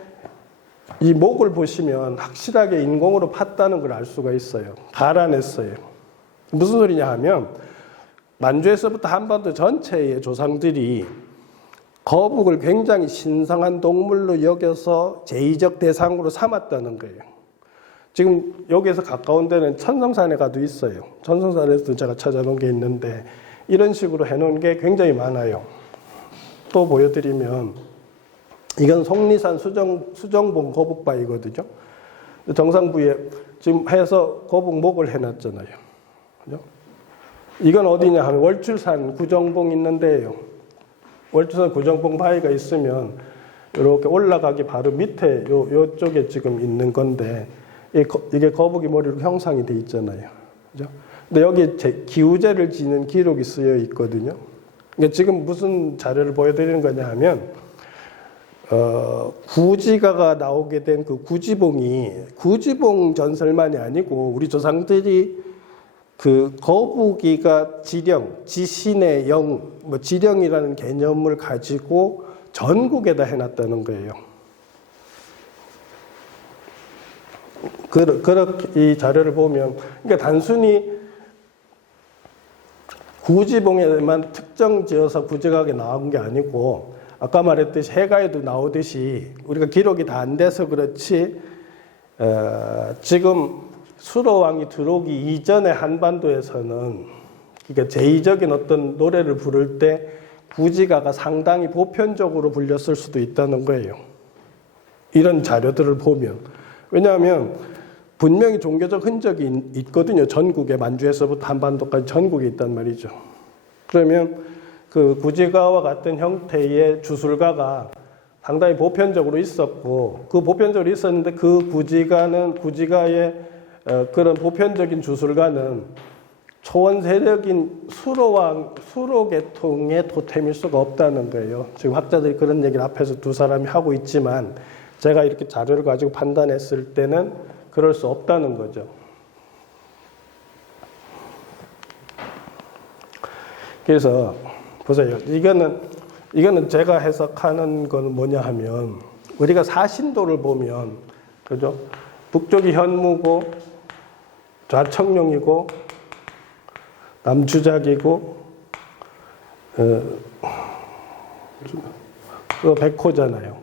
이 목을 보시면 확실하게 인공으로 팠다는 걸 알 수가 있어요. 갈아냈어요. 무슨 소리냐 하면 만주에서부터 한반도 전체의 조상들이 거북을 굉장히 신성한 동물로 여겨서 제의적 대상으로 삼았다는 거예요. 지금 여기에서 가까운 데는 천성산에 가도 있어요. 천성산에서도 제가 찾아놓은 게 있는데 이런 식으로 해놓은 게 굉장히 많아요. 또 보여드리면 이건 속리산 수정봉 거북바위거든요. 정상부에 지금 해서 거북 목을 해놨잖아요. 그죠? 이건 어디냐 하면 월출산 구정봉 있는데요. 월출산 구정봉 바위가 있으면 이렇게 올라가기 바로 밑에 요쪽에 지금 있는 건데 이게 거북이 머리로 형상이 돼 있잖아요. 그죠? 근데 여기 기우제를 지는 기록이 쓰여 있거든요. 그러니까 지금 무슨 자료를 보여드리는 거냐 하면 구지가가 나오게 된 그 구지봉이 구지봉 전설만이 아니고 우리 조상들이 그 거북이가 지령, 지신의 영, 뭐 지령이라는 개념을 가지고 전국에다 해놨다는 거예요. 그렇게 이 자료를 보면, 그러니까 단순히 구지봉에만 특정 지어서 구지각에 나온 게 아니고, 아까 말했듯이 해가에도 나오듯이 우리가 기록이 다 안 돼서 그렇지, 지금 수로왕이 들어오기 이전에 한반도에서는, 그러니까 제의적인 어떤 노래를 부를 때 구지가가 상당히 보편적으로 불렸을 수도 있다는 거예요. 이런 자료들을 보면. 왜냐하면 분명히 종교적 흔적이 있거든요. 전국에, 만주에서부터 한반도까지 전국에 있단 말이죠. 그러면 그 구지가와 같은 형태의 주술가가 상당히 보편적으로 있었고, 그 보편적으로 있었는데 그 구지가의 그런 보편적인 주술가는 초원 세력인 수로 계통의 토템일 수가 없다는 거예요. 지금 학자들이 그런 얘기를 앞에서 두 사람이 하고 있지만, 제가 이렇게 자료를 가지고 판단했을 때는 그럴 수 없다는 거죠. 그래서 보세요. 이거는 제가 해석하는 건 뭐냐 하면, 우리가 사신도를 보면, 그죠? 북쪽이 현무고, 좌청룡이고, 남주작이고, 백호잖아요.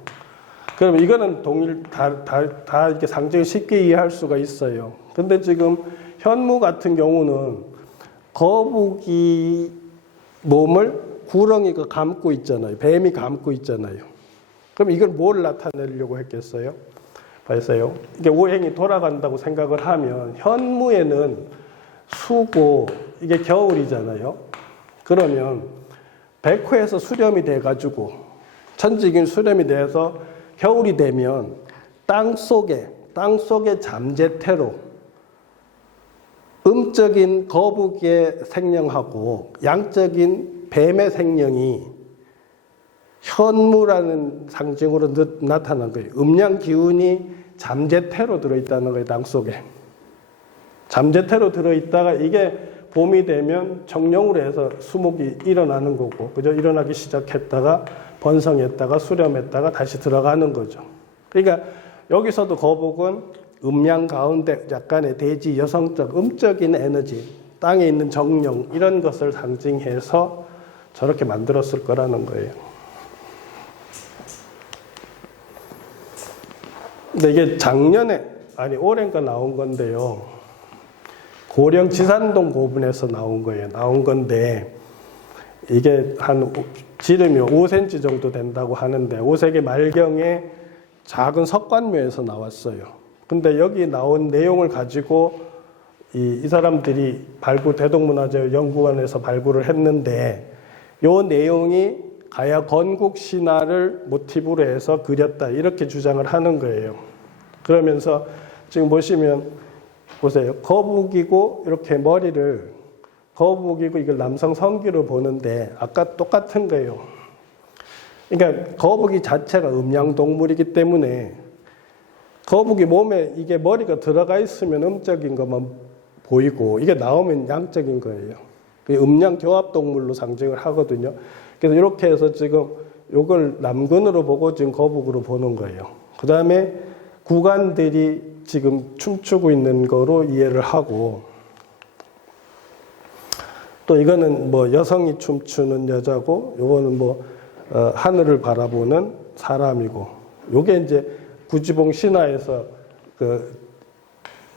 그럼 이거는 다 이렇게 상징을 쉽게 이해할 수가 있어요. 근데 지금 현무 같은 경우는 거북이 몸을 구렁이가 감고 있잖아요. 뱀이 감고 있잖아요. 그럼 이걸 뭘 나타내려고 했겠어요? 봐세요. 이게 오행이 돌아간다고 생각을 하면 현무에는 수고, 이게 겨울이잖아요. 그러면 백호에서 수렴이 돼가지고, 천직인 수렴이 돼서 겨울이 되면 땅속의 잠재태로 음적인 거북이의 생령하고 양적인 뱀의 생령이 현무라는 상징으로 나타난 거예요. 음양 기운이 잠재태로 들어있다는 거예요. 땅속에. 잠재태로 들어있다가 이게 봄이 되면 정령으로 해서 수목이 일어나는 거고, 그죠? 일어나기 시작했다가 번성했다가 수렴했다가 다시 들어가는 거죠. 그러니까 여기서도 거북은 음양 가운데 약간의 대지 여성적 음적인 에너지, 땅에 있는 정령, 이런 것을 상징해서 저렇게 만들었을 거라는 거예요. 근데 이게 올해인가 나온 건데요. 고령 지산동 고분에서 나온 거예요. 나온 건데, 이게 지름이 5cm 정도 된다고 하는데, 5세기 말경에 작은 석관묘에서 나왔어요. 근데 여기 나온 내용을 가지고 이 사람들이 대동문화재연구원에서 발굴을 했는데, 요 내용이 가야 건국 신화를 모티브로 해서 그렸다, 이렇게 주장을 하는 거예요. 그러면서 지금 보세요. 거북이고, 이렇게 거북이고, 이걸 남성 성기로 보는데, 아까 똑같은 거예요. 그러니까 거북이 자체가 음양동물이기 때문에, 거북이 몸에 이게 머리가 들어가 있으면 음적인 것만 보이고, 이게 나오면 양적인 거예요. 음양 교합동물로 상징을 하거든요. 그래서 이렇게 해서 지금 이걸 남근으로 보고 지금 거북으로 보는 거예요. 그 다음에 구간들이 지금 춤추고 있는 거로 이해를 하고, 또 이거는 여성이 춤추는 여자고, 요거는 하늘을 바라보는 사람이고, 요게 이제 구지봉 신화에서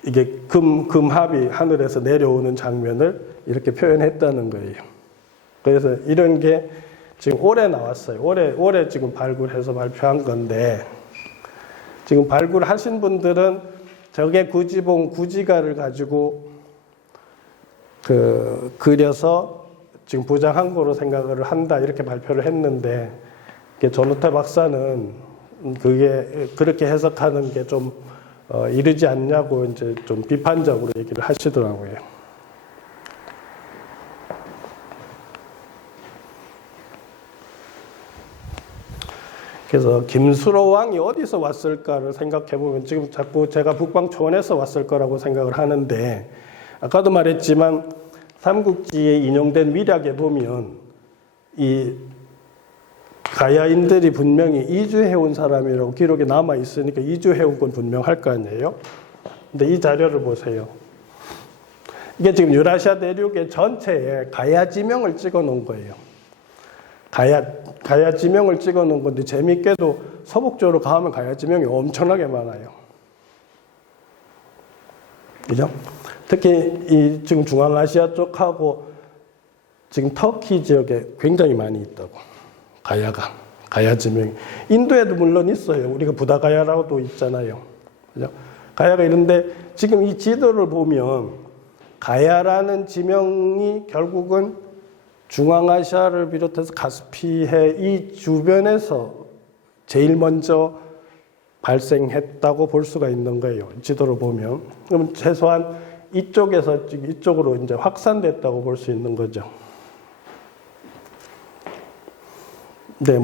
이게 금합이 하늘에서 내려오는 장면을 이렇게 표현했다는 거예요. 그래서 이런 게 지금 올해 나왔어요. 올해 지금 발굴해서 발표한 건데, 지금 발굴하신 분들은 저게 구지가를 가지고 그려서 지금 부장한 거로 생각을 한다, 이렇게 발표를 했는데, 전우태 박사는 그게 그렇게 해석하는 게 좀 이르지 않냐고 이제 좀 비판적으로 얘기를 하시더라고요. 그래서 김수로 왕이 어디서 왔을까를 생각해 보면, 지금 자꾸 제가 북방 초원에서 왔을 거라고 생각을 하는데, 아까도 말했지만 삼국지에 인용된 위략에 보면 이 가야인들이 분명히 이주해온 사람이라고 기록에 남아 있으니까 이주해온 건 분명할 거 아니에요. 근데 이 자료를 보세요. 이게 지금 유라시아 대륙의 전체에 가야 지명을 찍어 놓은 거예요. 가야 지명을 찍어 놓은 건데 재밌게도 서북쪽으로 가면 가야 지명이 엄청나게 많아요. 그죠? 특히 이 지금 중앙아시아 쪽하고 지금 터키 지역에 굉장히 많이 있다고. 가야 지명. 인도에도 물론 있어요. 우리가 부다가야라고도 있잖아요. 그죠? 가야가 있는데 지금 이 지도를 보면 가야라는 지명이 결국은 중앙아시아를 비롯해서 카스피해 이 주변에서 제일 먼저 발생했다고 볼 수가 있는 거예요. 지도를 보면. 그럼 최소한 이쪽에서 이쪽으로 이제 확산됐다고 볼 수 있는 거죠. 네,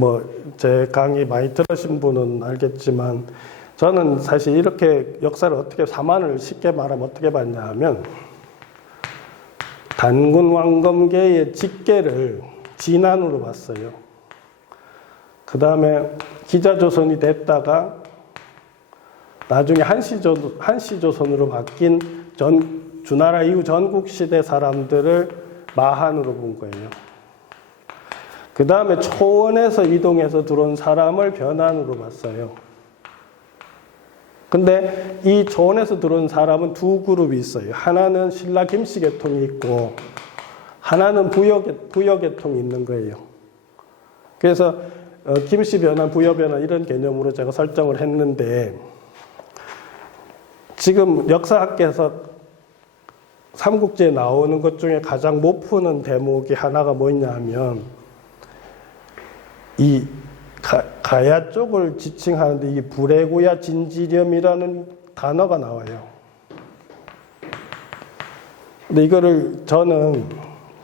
제 강의 많이 들으신 분은 알겠지만, 저는 사실 이렇게 역사를 어떻게, 사만을 쉽게 말하면 어떻게 봤냐 하면, 단군 왕검계의 직계를 진안으로 봤어요. 그 다음에 기자조선이 됐다가, 나중에 한시조선으로 바뀐 주나라 이후 전국시대 사람들을 마한으로 본 거예요. 그 다음에 초원에서 이동해서 들어온 사람을 변한으로 봤어요. 근데 이 초원에서 들어온 사람은 두 그룹이 있어요. 하나는 신라 김씨 계통이 있고, 하나는 부여 계통이 있는 거예요. 그래서 김씨 변환, 부여 변환 이런 개념으로 제가 설정을 했는데, 지금 역사학계에서 삼국지에 나오는 것 중에 가장 못 푸는 대목이 하나가 뭐냐 하면, 이 가야 쪽을 지칭하는데 이게 불애구야 진지렴이라는 단어가 나와요. 근데 이거를 저는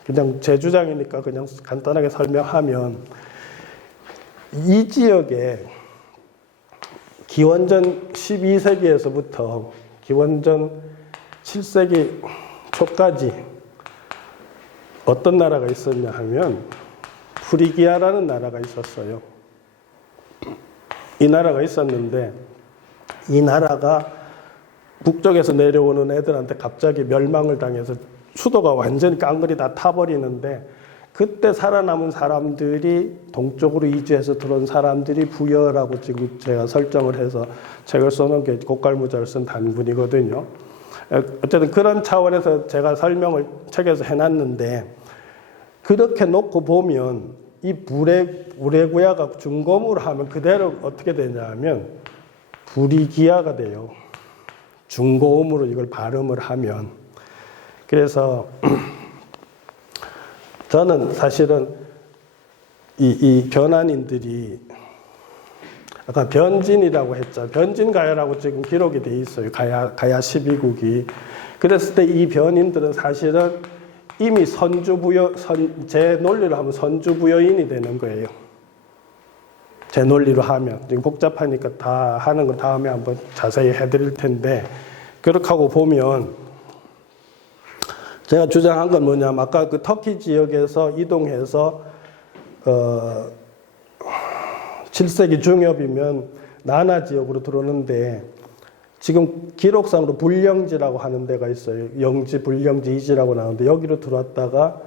그냥 제 주장이니까 그냥 간단하게 설명하면, 이 지역에 기원전 12세기에서부터 기원전 7세기 초까지 어떤 나라가 있었냐 하면 프리기아라는 나라가 있었어요. 이 나라가 있었는데, 이 나라가 북쪽에서 내려오는 애들한테 갑자기 멸망을 당해서 수도가 완전히 깡그리 다 타버리는데, 그때 살아남은 사람들이 동쪽으로 이주해서 들어온 사람들이 부여라고 지금 제가 설정을 해서 책을 써놓은 게 곡갈무자를 쓴 단군이거든요. 어쨌든 그런 차원에서 제가 설명을 책에서 해놨는데, 그렇게 놓고 보면 이 불애구야가 중검으로 하면 그대로 어떻게 되냐 하면 불이기야가 돼요. 중고음으로 이걸 발음을 하면. 그래서 저는 사실은 이 변한인들이 아까 변진이라고 했죠. 변진가야라고 지금 기록이 돼 있어요. 가야 12국이. 그랬을 때 이 변인들은 사실은 이미 제 논리로 하면 선주부여인이 되는 거예요. 제 논리로 하면. 지금 복잡하니까 다 하는 건 다음에 한번 자세히 해드릴 텐데, 그렇게 하고 보면, 제가 주장한 건 뭐냐면, 아까 그 터키 지역에서 이동해서, 7세기 중엽이면 나나 지역으로 들어오는데, 지금 기록상으로 불령지라고 하는 데가 있어요. 영지, 불령지, 이지라고 나오는데, 여기로 들어왔다가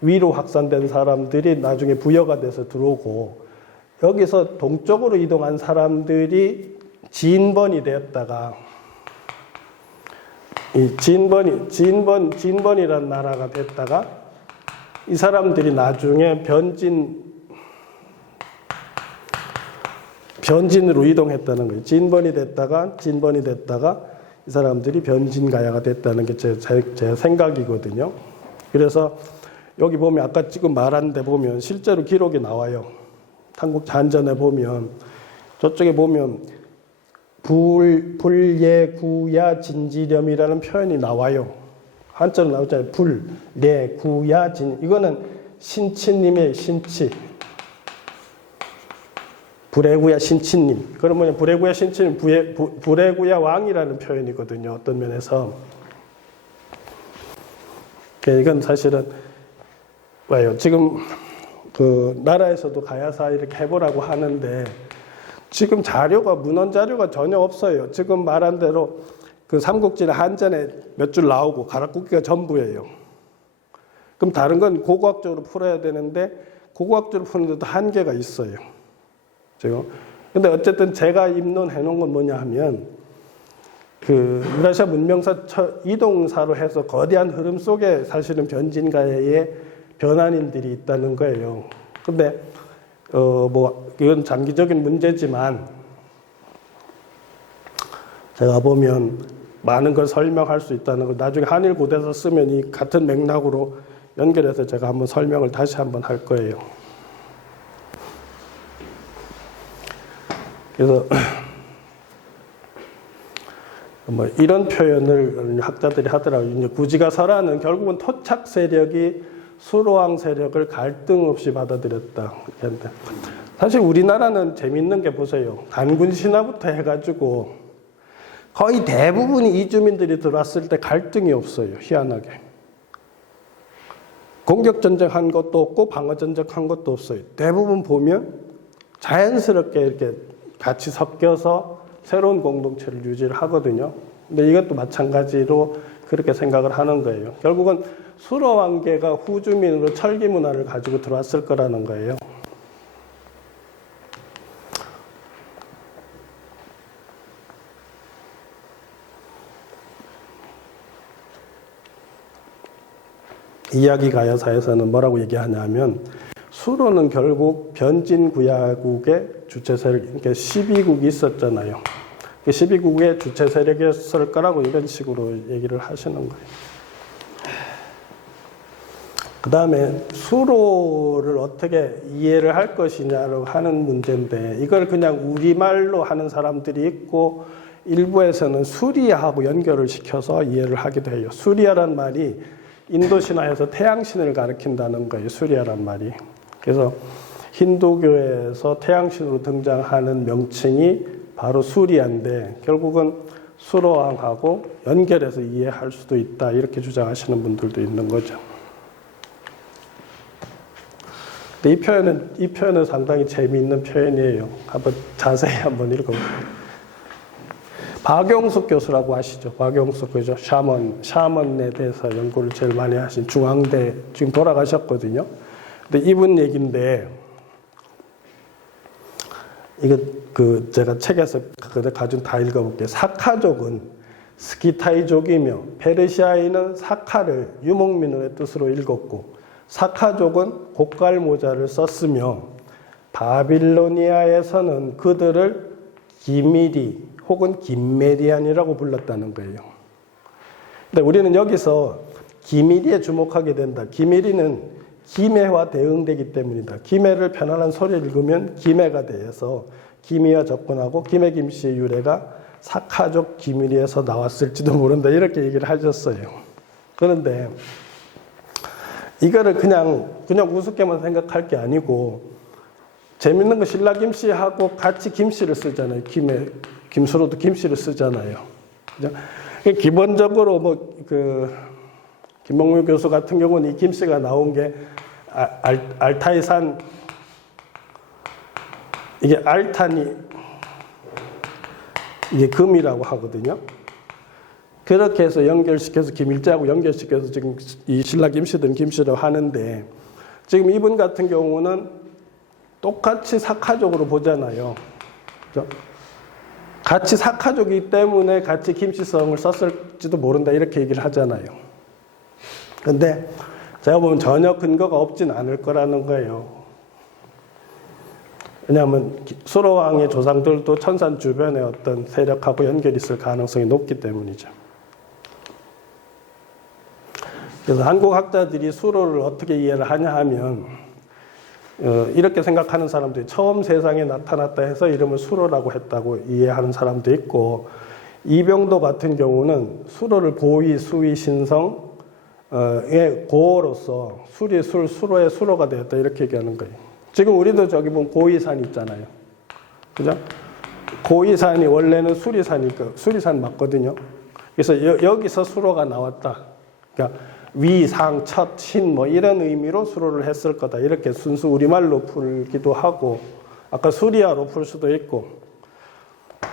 위로 확산된 사람들이 나중에 부여가 돼서 들어오고, 여기서 동쪽으로 이동한 사람들이 진번이 되었다가, 이 진번이라는 나라가 됐다가, 이 사람들이 나중에 변진으로 이동했다는 거예요. 진번이 됐다가 이 사람들이 변진가야가 됐다는 게 제 생각이거든요. 그래서 여기 보면 아까 지금 말한 데 보면 실제로 기록이 나와요. 삼국지 한전에 보면 저쪽에 보면 불예구야 진지렴이라는 표현이 나와요. 한자로 나오잖아요. 불예구야 진. 이거는 신치님의 신치. 불애구야 신치님. 그러면 불애구야 신치님, 불애구야 왕이라는 표현이거든요. 어떤 면에서. 이건 사실은 왜요? 지금 그 나라에서도 가야사 이렇게 해보라고 하는데 지금 자료가 문헌 자료가 전혀 없어요. 지금 말한 대로 그 삼국지는 한전에 몇 줄 나오고 가락국기가 전부예요. 그럼 다른 건 고고학적으로 풀어야 되는데 고고학적으로 푸는데도 한계가 있어요. 지금 근데 어쨌든 제가 입론해 놓은 건 뭐냐 하면 그 유라시아 문명사 이동사로 해서 거대한 흐름 속에 사실은 변진가의 변환인들이 있다는 거예요. 근데 뭐 이건 장기적인 문제지만 제가 보면 많은 걸 설명할 수 있다는 거 나중에 한일 고대서 쓰면 이 같은 맥락으로 연결해서 제가 한번 설명을 다시 한번 할 거예요. 그래서 뭐 이런 표현을 학자들이 하더라고요. 이제 구지가설화는 결국은 토착 세력이 수로왕 세력을 갈등 없이 받아들였다. 사실 우리나라는 재밌는 게 보세요. 단군 신화부터 해가지고 거의 대부분이 이주민들이 들어왔을 때 갈등이 없어요. 희한하게. 공격전쟁 한 것도 없고 방어전쟁 한 것도 없어요. 대부분 보면 자연스럽게 이렇게 같이 섞여서 새로운 공동체를 유지를 하거든요. 근데 이것도 마찬가지로 그렇게 생각을 하는 거예요. 결국은 수로왕계가 후주민으로 철기 문화를 가지고 들어왔을 거라는 거예요. 이야기 가야사에서는 뭐라고 얘기하냐면 수로는 결국 변진구야국의 주체 세력, 그러니까 12국이 있었잖아요. 12국의 주체 세력이었을 거라고 이런 식으로 얘기를 하시는 거예요. 그 다음에 수로를 어떻게 이해를 할 것이냐로 하는 문제인데 이걸 그냥 우리말로 하는 사람들이 있고 일부에서는 수리아하고 연결을 시켜서 이해를 하기도 해요. 수리아란 말이 인도 신화에서 태양신을 가리킨다는 거예요. 수리아란 말이. 그래서 힌두교에서 태양신으로 등장하는 명칭이 바로 수리아인데 결국은 수로왕하고 연결해서 이해할 수도 있다. 이렇게 주장하시는 분들도 있는 거죠. 이 표현은 상당히 재미있는 표현이에요. 한번 자세히 한번 읽어볼게요. 박용숙 교수라고 아시죠? 박용숙 그죠? 샤먼에 대해서 연구를 제일 많이 하신 중앙대 지금 돌아가셨거든요. 근데 이분 얘기인데 이거 그 제가 책에서 가지고 다 읽어볼게요. 사카족은 스키타이족이며 페르시아인은 사카를 유목민의 뜻으로 읽었고 사카족은 고깔 모자를 썼으며 바빌로니아에서는 그들을 기미리 혹은 김메리안이라고 불렀다는 거예요. 근데 우리는 여기서 기미리에 주목하게 된다. 기미리는 기매와 대응되기 때문이다. 기매를 편안한 소리를 읽으면 기매가 돼서 기미와 접근하고 기매 김씨의 유래가 사카족 기미리에서 나왔을지도 모른다. 이렇게 얘기를 하셨어요. 그런데 이거를 그냥 우습게만 생각할 게 아니고 재밌는 건 신라 김씨하고 같이 김씨를 쓰잖아요. 김수로도 김씨를 쓰잖아요. 그죠? 기본적으로 김몽묘 교수 같은 경우는 이 김씨가 나온 게 알타이산 이게 알탄이 이게 금이라고 하거든요. 그렇게 해서 연결시켜서 김일자하고 연결시켜서 지금 이 신라 김씨든 김씨라고 하는데 지금 이분 같은 경우는 똑같이 사카족으로 보잖아요. 그죠? 같이 사카족이기 때문에 같이 김씨성을 썼을지도 모른다 이렇게 얘기를 하잖아요. 그런데 제가 보면 전혀 근거가 없진 않을 거라는 거예요. 왜냐하면 수로왕의 조상들도 천산 주변에 어떤 세력하고 연결이 있을 가능성이 높기 때문이죠. 그래서 한국 학자들이 수로를 어떻게 이해를 하냐 하면 이렇게 생각하는 사람들이 처음 세상에 나타났다 해서 이름을 수로라고 했다고 이해하는 사람도 있고 이병도 같은 경우는 수로를 고위, 수위, 신성의 고어로서 수로의 수로가 되었다 이렇게 얘기하는 거예요. 지금 우리도 저기 보면 고위산 있잖아요. 그죠? 고위산이 원래는 수리산이니까 수리산 맞거든요. 그래서 여기서 수로가 나왔다. 그러니까 위, 상, 첫, 신 뭐 이런 의미로 수로를 했을 거다. 이렇게 순수 우리말로 풀기도 하고 아까 수리아로 풀 수도 있고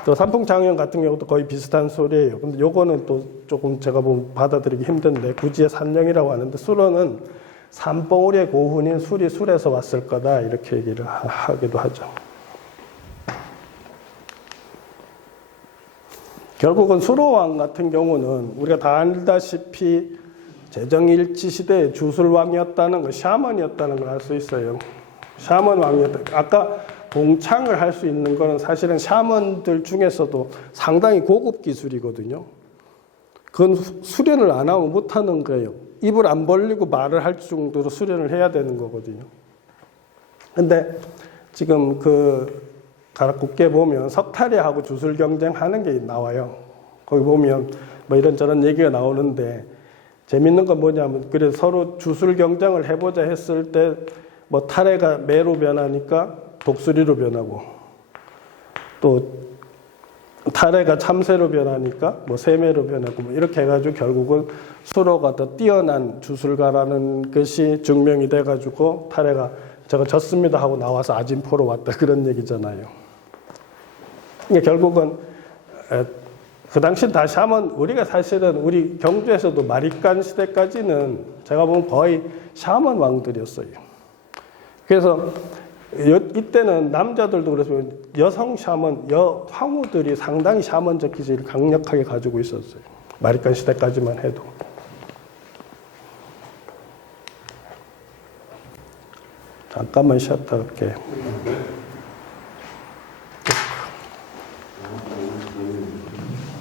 또 삼풍장형 같은 경우도 거의 비슷한 소리예요. 근데 요거는 또 조금 제가 보면 받아들이기 힘든데 구지의 산령이라고 하는데 수로는 산봉우리의 고훈인 술이 술에서 왔을 거다. 이렇게 얘기를 하기도 하죠. 결국은 수로왕 같은 경우는 우리가 다 알다시피 제정일치 시대의 주술왕이었다는 거, 샤먼이었다는 걸 알 수 있어요. 샤먼 왕이었다. 아까 동창을 할 수 있는 거는 사실은 샤먼들 중에서도 상당히 고급 기술이거든요. 그건 수련을 안 하면 못하는 거예요. 입을 안 벌리고 말을 할 정도로 수련을 해야 되는 거거든요. 근데 지금 그 가락국기에 보면 석탈이하고 주술 경쟁하는 게 나와요. 거기 보면 뭐 이런저런 얘기가 나오는데 재밌는 건 뭐냐면 그래서 서로 주술 경쟁을 해보자 했을 때 뭐 탈해가 매로 변하니까 독수리로 변하고 또 탈해가 참새로 변하니까 뭐 새매로 변하고 뭐 이렇게 해가지고 결국은 수로가 더 뛰어난 주술가라는 것이 증명이 돼가지고 탈해가 제가 졌습니다 하고 나와서 아진포로 왔다 그런 얘기잖아요. 그러니까 결국은 그 당시 다 샤먼 우리가 사실은 우리 경주에서도 마리깐 시대까지는 제가 보면 거의 샤먼 왕들이었어요. 그래서 이때는 남자들도 그렇지만 여성 샤먼, 황후들이 상당히 샤먼적 기질을 강력하게 가지고 있었어요. 마리칸 시대까지만 해도. 잠깐만 쉬었다 갈게요.